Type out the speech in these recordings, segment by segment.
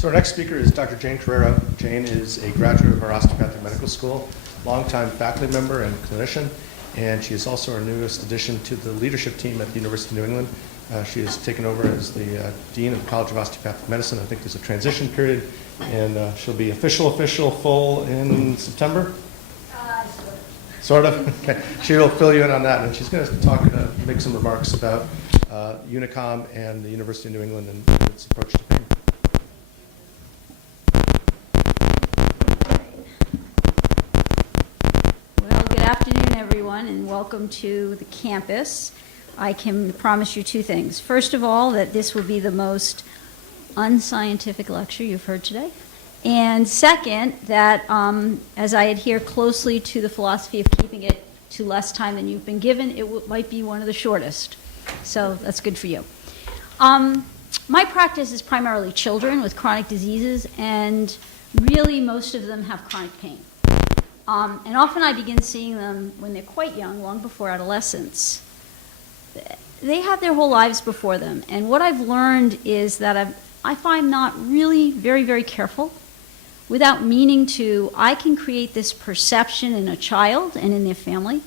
So our next speaker is Dr. Jane Carreiro. Jane is a graduate of our Osteopathic Medical School, longtime faculty member and clinician, and she is also our newest addition to the leadership team at the University of New England. She has taken over as the Dean of the College of Osteopathic Medicine. I think there's a transition period, and she'll be official, full in September? Sort of? Okay. She'll fill you in on that, and she's going to talk, make some remarks about UNICOM and the University of New England and its approach to pain. Well, good afternoon, everyone, and welcome to the campus. I can promise you two things. First of all, that this will be the most unscientific lecture you've heard today. And second, that as I adhere closely to the philosophy of keeping it to less time than you've been given, it might be one of the shortest. So that's good for you. My practice is primarily children with chronic diseases, and really most of them have chronic pain. And often I begin seeing them when they're quite young, long before adolescence. They have their whole lives before them. And what I've learned is that if I'm not really very, very careful, without meaning to, I can create this perception in a child and in their family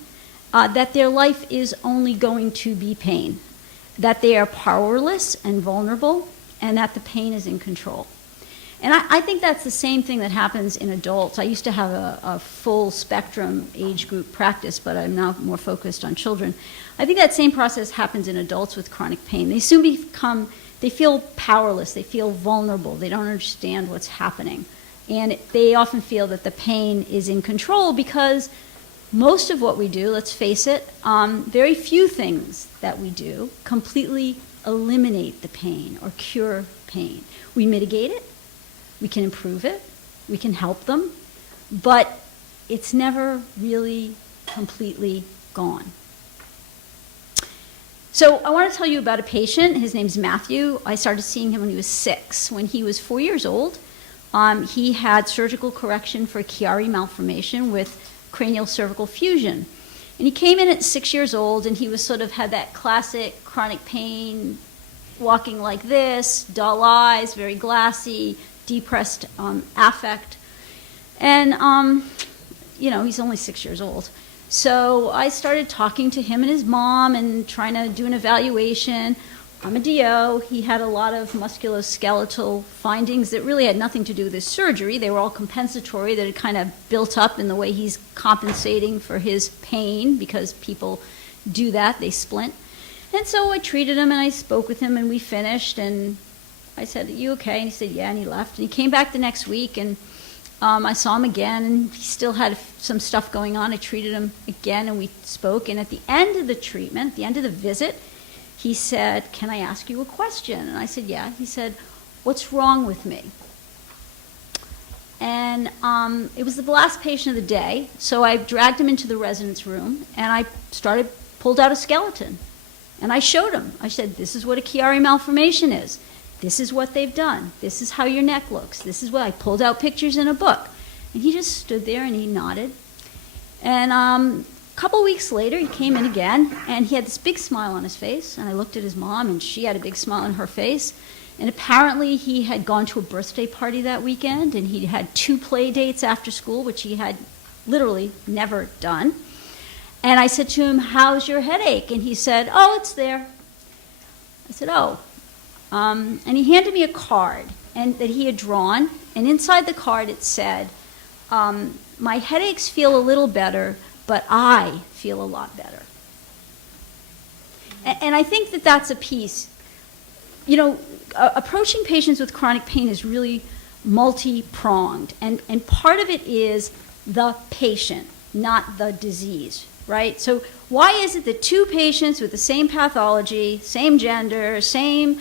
that their life is only going to be pain, that they are powerless and vulnerable, and that the pain is in control. And I think that's the same thing that happens in adults. I used to have a full spectrum age group practice, but I'm now more focused on children. I think that same process happens in adults with chronic pain. They soon they feel powerless, they feel vulnerable, they don't understand what's happening. And they often feel that the pain is in control because most of what we do, let's face it, very few things that we do completely eliminate the pain or cure pain. We mitigate it. We can improve it, we can help them, but it's never really completely gone. So I want to tell you about a patient. His name's Matthew. I started seeing him when he was 6. When he was 4 years old, he had surgical correction for Chiari malformation with cranial cervical fusion. And he came in at 6 years old, and he was had that classic chronic pain, walking like this, dull eyes, very glassy, depressed affect. And, he's only 6 years old. So I started talking to him and his mom and trying to do an evaluation. I'm a DO. He had a lot of musculoskeletal findings that really had nothing to do with his surgery. They were all compensatory, that had kind of built up in the way he's compensating for his pain, because people do that, they splint. And so I treated him and I spoke with him and we finished, and I said, "Are you okay?" And he said, "Yeah," and he left. And he came back the next week, and I saw him again, and he still had some stuff going on. I treated him again, and we spoke. And at the end of the treatment, at the end of the visit, he said, "Can I ask you a question?" And I said, "Yeah." He said, "What's wrong with me?" And it was the last patient of the day, so I dragged him into the residence room, and I pulled out a skeleton. And I showed him. I said, "This is what a Chiari malformation is. This is what they've done. This is how your neck looks. This is what," I pulled out pictures in a book. And he just stood there and he nodded. And a couple weeks later, he came in again, and he had this big smile on his face. And I looked at his mom, and she had a big smile on her face. And apparently he had gone to a birthday party that weekend, and he had 2 play dates after school, which he had literally never done. And I said to him, "How's your headache?" And he said, "Oh, it's there." I said, "Oh." And he handed me a card that he had drawn, and inside the card it said, "My headaches feel a little better, but I feel a lot better." And I think that that's a piece. Approaching patients with chronic pain is really multi-pronged, and part of it is the patient, not the disease, right? So why is it that 2 patients with the same pathology, same gender, same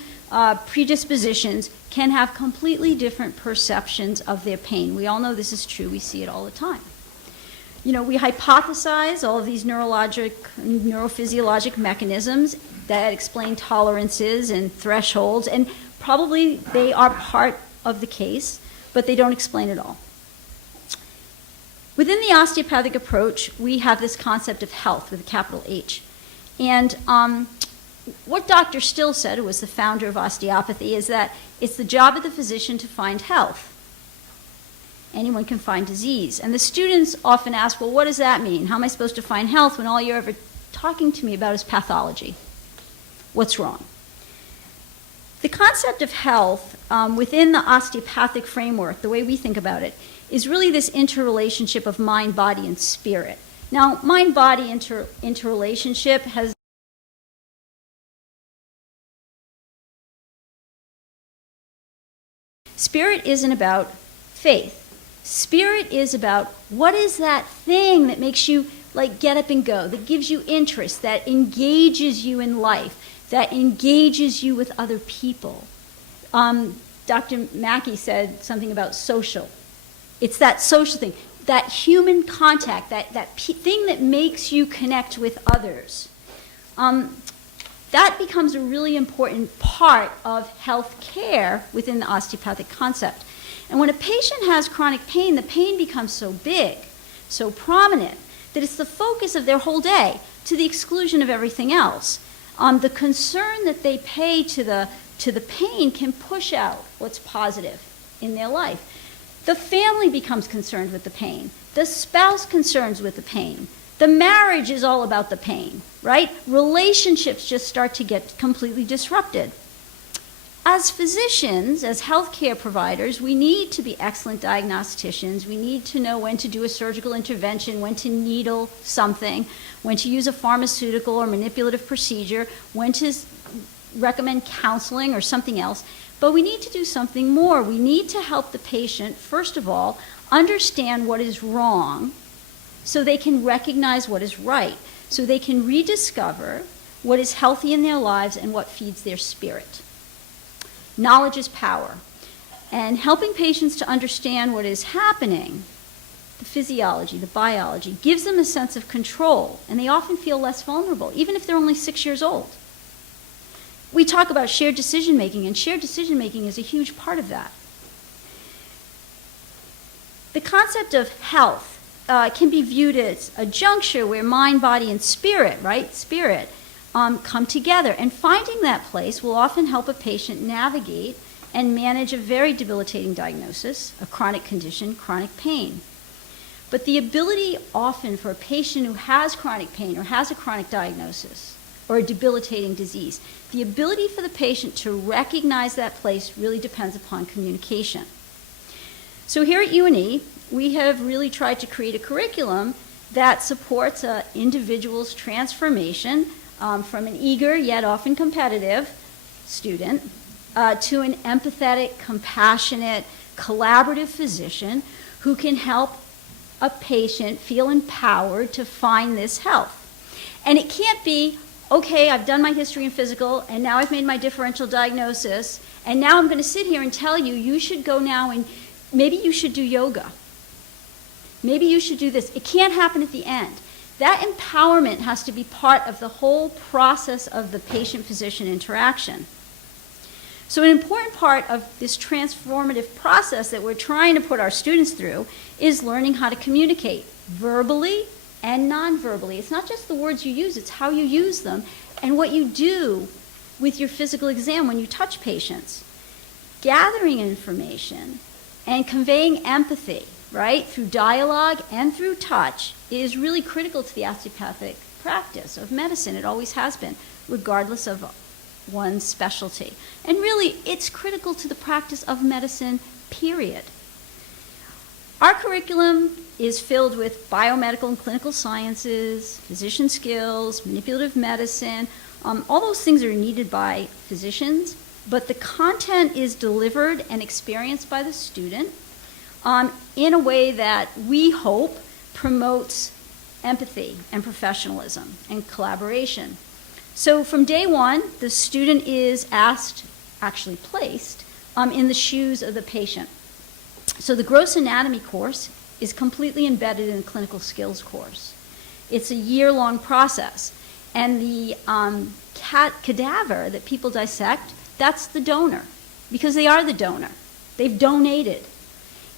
predispositions can have completely different perceptions of their pain? We all know this is true. We see it all the time. We hypothesize all of these neurophysiologic mechanisms that explain tolerances and thresholds, and probably they are part of the case, but they don't explain it all. Within the osteopathic approach, we have this concept of health with a capital H. And what Dr. Still said, who was the founder of osteopathy, is that it's the job of the physician to find health. Anyone can find disease. And the students often ask, well, what does that mean? How am I supposed to find health when all you're ever talking to me about is pathology? What's wrong? The concept of health within the osteopathic framework, the way we think about it, is really this interrelationship of mind, body, and spirit. Now, mind-body interrelationship has Spirit isn't about faith. Spirit is about what is that thing that makes you like get up and go, that gives you interest, that engages you in life, that engages you with other people. Dr. Mackey said something about social. It's that social thing, that human contact, that thing that makes you connect with others. That becomes a really important part of health care within the osteopathic concept. And when a patient has chronic pain, the pain becomes so big, so prominent, that it's the focus of their whole day to the exclusion of everything else. The concern that they pay to the pain can push out what's positive in their life. The family becomes concerned with the pain. The spouse concerns with the pain. The marriage is all about the pain, right? Relationships just start to get completely disrupted. As physicians, as healthcare providers, we need to be excellent diagnosticians. We need to know when to do a surgical intervention, when to needle something, when to use a pharmaceutical or manipulative procedure, when to recommend counseling or something else. But we need to do something more. We need to help the patient, first of all, understand what is wrong so they can recognize what is right, so they can rediscover what is healthy in their lives and what feeds their spirit. Knowledge is power. And helping patients to understand what is happening, the physiology, the biology, gives them a sense of control, and they often feel less vulnerable, even if they're only 6 years old. We talk about shared decision-making, and shared decision-making is a huge part of that. The concept of health can be viewed as a juncture where mind, body, and spirit, right, spirit, come together. And finding that place will often help a patient navigate and manage a very debilitating diagnosis, a chronic condition, chronic pain. But the ability often for a patient who has chronic pain or has a chronic diagnosis or a debilitating disease, the ability for the patient to recognize that place really depends upon communication. So here at UNE, we have really tried to create a curriculum that supports an individual's transformation from an eager yet often competitive student to an empathetic, compassionate, collaborative physician who can help a patient feel empowered to find this health. And it can't be, okay, I've done my history and physical, and now I've made my differential diagnosis, and now I'm going to sit here and tell you, you should go now and maybe you should do yoga. Maybe you should do this. It can't happen at the end. That empowerment has to be part of the whole process of the patient-physician interaction. So an important part of this transformative process that we're trying to put our students through is learning how to communicate verbally and non-verbally. It's not just the words you use, it's how you use them and what you do with your physical exam when you touch patients. Gathering information and conveying empathy, right, through dialogue and through touch is really critical to the osteopathic practice of medicine. It always has been, regardless of one's specialty. And really, it's critical to the practice of medicine, period. Our curriculum is filled with biomedical and clinical sciences, physician skills, manipulative medicine. All those things are needed by physicians, but the content is delivered and experienced by the student in a way that we hope promotes empathy and professionalism and collaboration. So from day one, the student is asked, actually placed, in the shoes of the patient. So the gross anatomy course is completely embedded in the clinical skills course. It's a year-long process. And the cadaver that people dissect, that's the donor, because they are the donor. They've donated.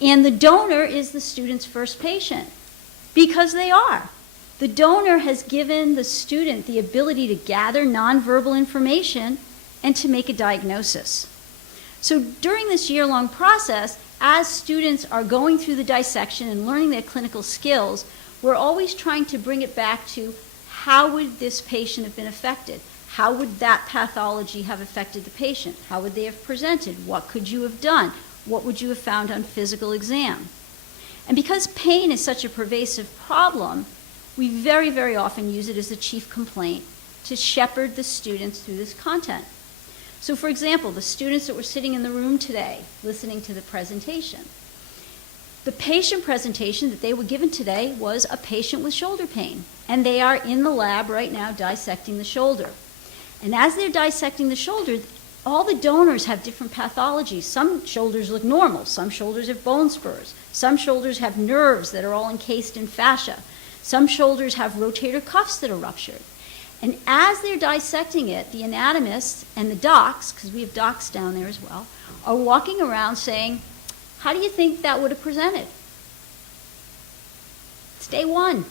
And the donor is the student's first patient, because they are. The donor has given the student the ability to gather nonverbal information and to make a diagnosis. So during this year-long process, as students are going through the dissection and learning their clinical skills, we're always trying to bring it back to how would this patient have been affected? How would that pathology have affected the patient? How would they have presented? What could you have done? What would you have found on physical exam? And because pain is such a pervasive problem, we very, very often use it as the chief complaint to shepherd the students through this content. So for example, the students that were sitting in the room today listening to the presentation, the patient presentation that they were given today was a patient with shoulder pain, and they are in the lab right now dissecting the shoulder. And as they're dissecting the shoulder, all the donors have different pathologies. Some shoulders look normal, some shoulders have bone spurs, some shoulders have nerves that are all encased in fascia, some shoulders have rotator cuffs that are ruptured. And as they're dissecting it, the anatomists and the docs, because we have docs down there as well, are walking around saying, how do you think that would have presented? It's day one.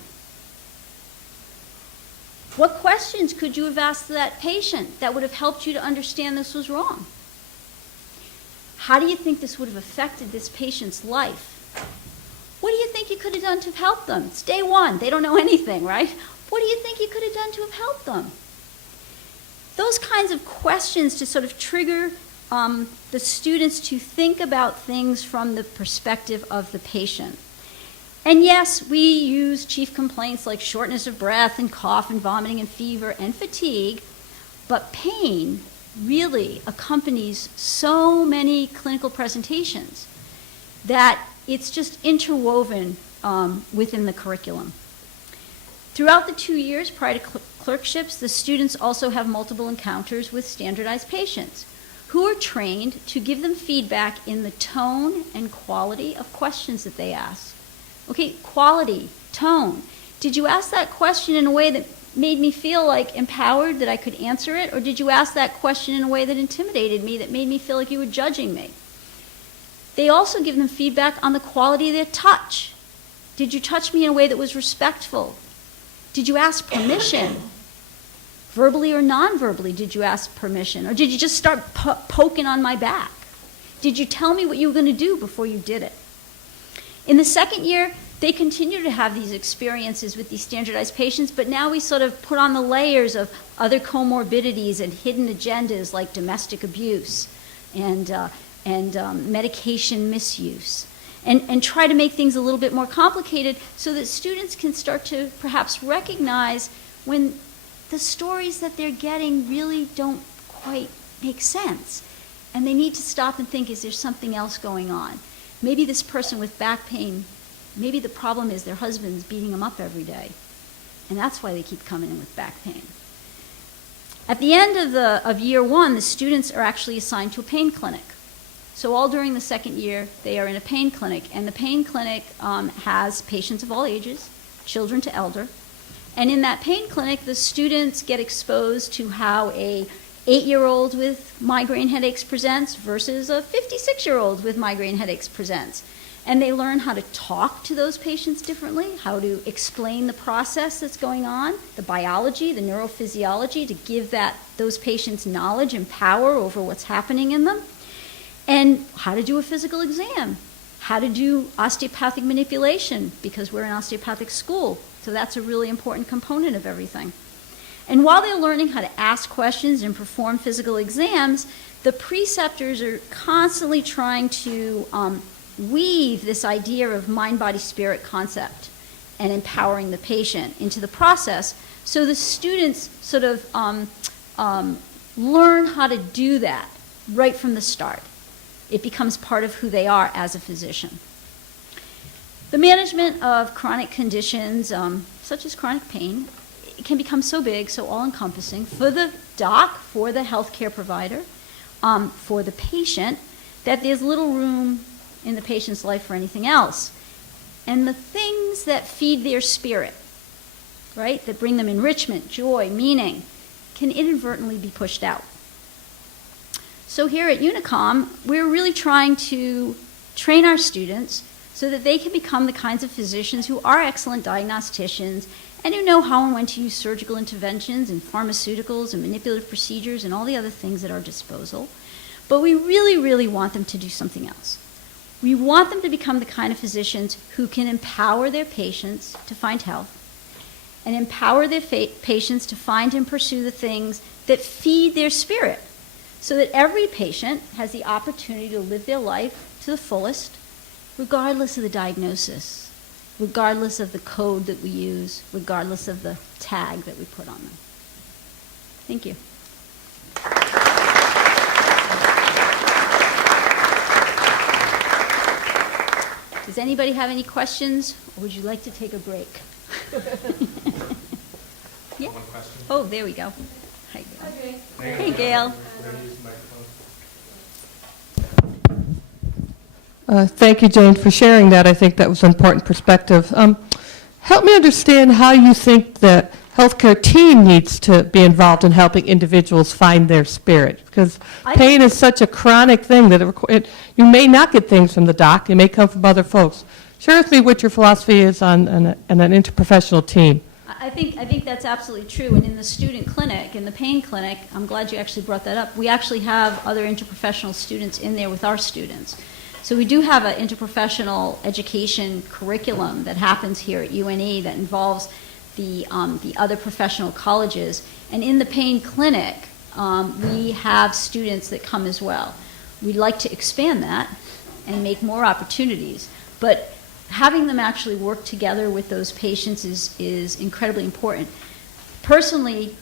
What questions could you have asked that patient that would have helped you to understand this was wrong? How do you think this would have affected this patient's life? What do you think you could have done to have helped them? It's day one. They don't know anything, right? What do you think you could have done to have helped them? Those kinds of questions to sort of trigger the students to think about things from the perspective of the patient. And yes, we use chief complaints like shortness of breath and cough and vomiting and fever and fatigue, but pain really accompanies so many clinical presentations that it's just interwoven within the curriculum. Throughout the 2 years prior to clerkships, the students also have multiple encounters with standardized patients who are trained to give them feedback in the tone and quality of questions that they ask. Okay, quality, tone. Did you ask that question in a way that made me feel like empowered, that I could answer it? Or did you ask that question in a way that intimidated me, that made me feel like you were judging me? They also give them feedback on the quality of their touch. Did you touch me in a way that was respectful? Did you ask permission? Verbally or non-verbally, did you ask permission? Or did you just start poking on my back? Did you tell me what you were going to do before you did it? In the second year, they continue to have these experiences with these standardized patients, but now we sort of put on the layers of other comorbidities and hidden agendas like domestic abuse and medication misuse, and try to make things a little bit more complicated so that students can start to perhaps recognize when the stories that they're getting really don't quite make sense. And they need to stop and think, is there something else going on? Maybe this person with back pain, maybe the problem is their husband's beating them up every day. And that's why they keep coming in with back pain. At the end of year one, the students are actually assigned to a pain clinic. So all during the second year, they are in a pain clinic. And the pain clinic has patients of all ages, children to elder. And in that pain clinic, the students get exposed to how a 8-year-old with migraine headaches presents versus a 56-year-old with migraine headaches presents. And they learn how to talk to those patients differently, how to explain the process that's going on, the biology, the neurophysiology, to give those patients knowledge and power over what's happening in them, and how to do a physical exam, how to do osteopathic manipulation, because we're an osteopathic school, so that's a really important component of everything. And while they're learning how to ask questions and perform physical exams, the preceptors are constantly trying to weave this idea of mind-body-spirit concept and empowering the patient into the process, so the students sort of learn how to do that right from the start. It becomes part of who they are as a physician. The management of chronic conditions, such as chronic pain, it can become so big, so all-encompassing for the doc, for the healthcare provider, for the patient, that there's little room in the patient's life for anything else. And the things that feed their spirit, right, that bring them enrichment, joy, meaning, can inadvertently be pushed out. So here at Unicom, we're really trying to train our students so that they can become the kinds of physicians who are excellent diagnosticians and who know how and when to use surgical interventions and pharmaceuticals and manipulative procedures and all the other things at our disposal. But we really, really want them to do something else. We want them to become the kind of physicians who can empower their patients to find health and empower their patients to find and pursue the things that feed their spirit, so that every patient has the opportunity to live their life to the fullest, regardless of the diagnosis, regardless of the code that we use, regardless of the tag that we put on them. Thank you. Does anybody have any questions, or would you like to take a break? Yeah. One question. Oh, there we go. Hi, Gail. Hi, Jane. Hey, Gail. We're going to use the microphone. Thank you, Jane, for sharing that. I think that was an important perspective. Help me understand how you think the healthcare team needs to be involved in helping individuals find their spirit, because pain is such a chronic thing that you may not get things from the doc. It may come from other folks. Share with me what your philosophy is on an interprofessional team. I think that's absolutely true. And in the student clinic, in the pain clinic, I'm glad you actually brought that up. We actually have other interprofessional students in there with our students. So we do have an interprofessional education curriculum that happens here at UNE that involves the other professional colleges. And in the pain clinic, we have students that come as well. We'd like to expand that and make more opportunities. But having them actually work together with those patients is incredibly important. Personally,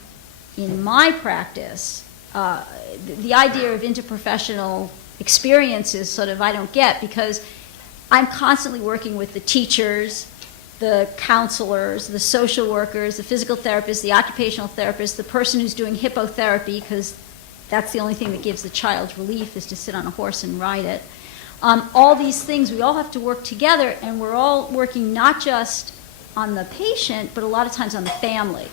in my practice, the idea of interprofessional experiences sort of I don't get, because I'm constantly working with the teachers, the counselors, the social workers, the physical therapists, the occupational therapists, the person who's doing hippotherapy, because that's the only thing that gives the child relief is to sit on a horse and ride it. All these things, we all have to work together, and we're all working not just on the patient, but a lot of times on the family,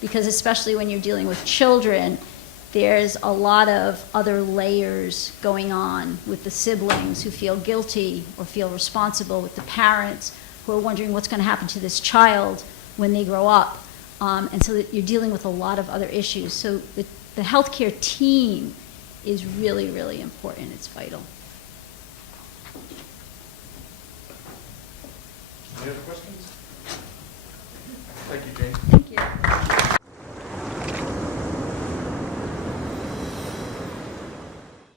because especially when you're dealing with children, there's a lot of other layers going on with the siblings who feel guilty or feel responsible, with the parents who are wondering what's going to happen to this child when they grow up. And so that you're dealing with a lot of other issues. So the healthcare team is really, really important. It's vital. Any other questions?